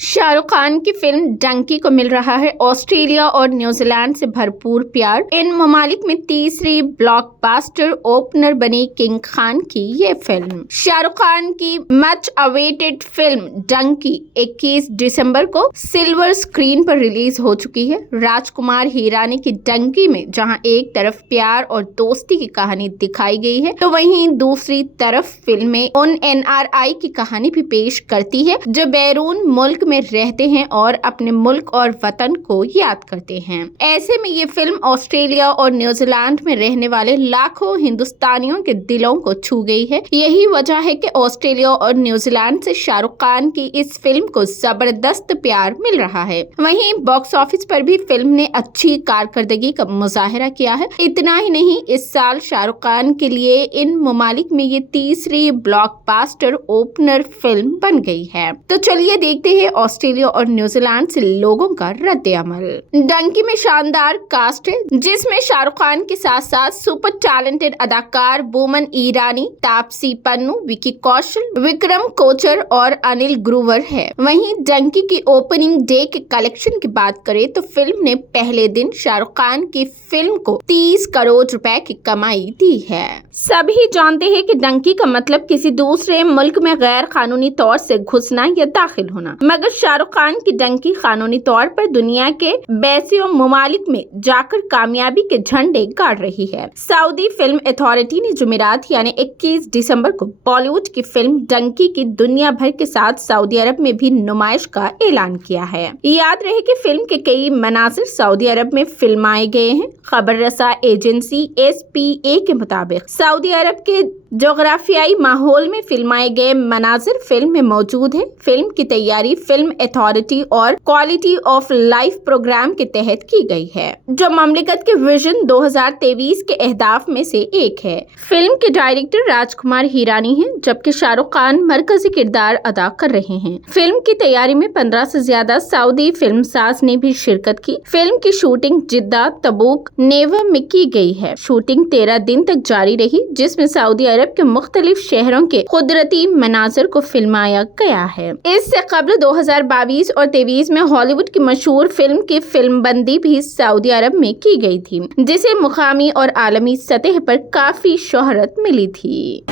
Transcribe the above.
शाहरुख खान की फिल्म डंकी को मिल रहा है ऑस्ट्रेलिया और न्यूजीलैंड से भरपूर प्यार। इन ममालिक में तीसरी ब्लॉकबस्टर ओपनर बनी किंग खान की ये फिल्म। शाहरुख खान की मच अवेटेड फिल्म डंकी 21 दिसंबर को सिल्वर स्क्रीन पर रिलीज हो चुकी है। राजकुमार हिरानी की डंकी में जहां एक तरफ प्यार और दोस्ती की कहानी दिखाई गई है, तो वहीं दूसरी तरफ फिल्म में उन NRI की कहानी भी पेश करती है जो बैरून मुल्क में रहते हैं और अपने मुल्क और वतन को याद करते हैं। ऐसे में ये फिल्म ऑस्ट्रेलिया और न्यूजीलैंड में रहने वाले लाखों हिंदुस्तानियों के दिलों को छू गई है। यही वजह है कि ऑस्ट्रेलिया और न्यूजीलैंड से शाहरुख खान की इस फिल्म को जबरदस्त प्यार मिल रहा है। वहीं बॉक्स ऑफिस पर भी फिल्म ने अच्छी कारकर्दगी का मुजाहरा किया है। इतना ही नहीं, इस साल शाहरुख खान के लिए इन ममालिक में ये तीसरी ब्लॉकबस्टर ओपनर फिल्म बन गई है। तो चलिए देखते हैं ऑस्ट्रेलिया और न्यूजीलैंड से लोगों का रद्द-ए-अमल। डंकी में शानदार कास्ट है जिसमें शाहरुख खान के साथ साथ सुपर टैलेंटेड अदाकार बोमन ईरानी, तापसी पन्नू, विकी कौशल, विक्रम कोचर और अनिल ग्रूवर है। वहीं डंकी की ओपनिंग डे के कलेक्शन की बात करें तो फिल्म ने पहले दिन शाहरुख खान की फिल्म को 30 करोड़ रुपए की कमाई दी है। सभी जानते हैं कि डंकी का मतलब किसी दूसरे मुल्क में गैर कानूनी तौर से घुसना या दाखिल होना, मगर शाहरुख खान की डंकी कानूनी तौर पर दुनिया के बैसियों ममालिक में जाकर कामयाबी के झंडे गाड़ रही है। सऊदी फिल्म अथॉरिटी ने जुमेरात यानी 21 दिसंबर को बॉलीवुड की फिल्म डंकी की दुनिया भर के साथ सऊदी अरब में भी नुमाइश का ऐलान किया है। याद रहे कि फिल्म के कई मनासिर सऊदी अरब में फिल्माए गए हैं। खबर रसा एजेंसी SPA के मुताबिक सऊदी अरब के जोग्राफियाई माहौल में फिल्माए गए मनाजिर फिल्म में मौजूद है। फिल्म की तैयारी फिल्म अथॉरिटी और क्वालिटी ऑफ लाइफ प्रोग्राम के तहत की गई है, जो ममलिकत के विजन 2023 के अहदाफ में से एक है। फिल्म के डायरेक्टर राजकुमार हिरानी हैं, जबकि शाहरुख खान मरकजी किरदार अदा कर रहे हैं। फिल्म की तैयारी में 15 से ज्यादा सऊदी फिल्मसाज ने भी शिरकत की। फिल्म की शूटिंग जिद्दा, तबूक, नेवा में की गई है। शूटिंग 13 दिन तक जारी रही, जिसमें सऊदी अरब के मुख्तलिफ शहरों के कुदरती मनाजिर को फिल्माया गया है। इससे कबल 2022 और 23 में हॉलीवुड की मशहूर फिल्म की फिल्मबंदी भी सऊदी अरब में की गई थी, जिसे मुकामी और आलमी सतह पर काफी शोहरत मिली थी।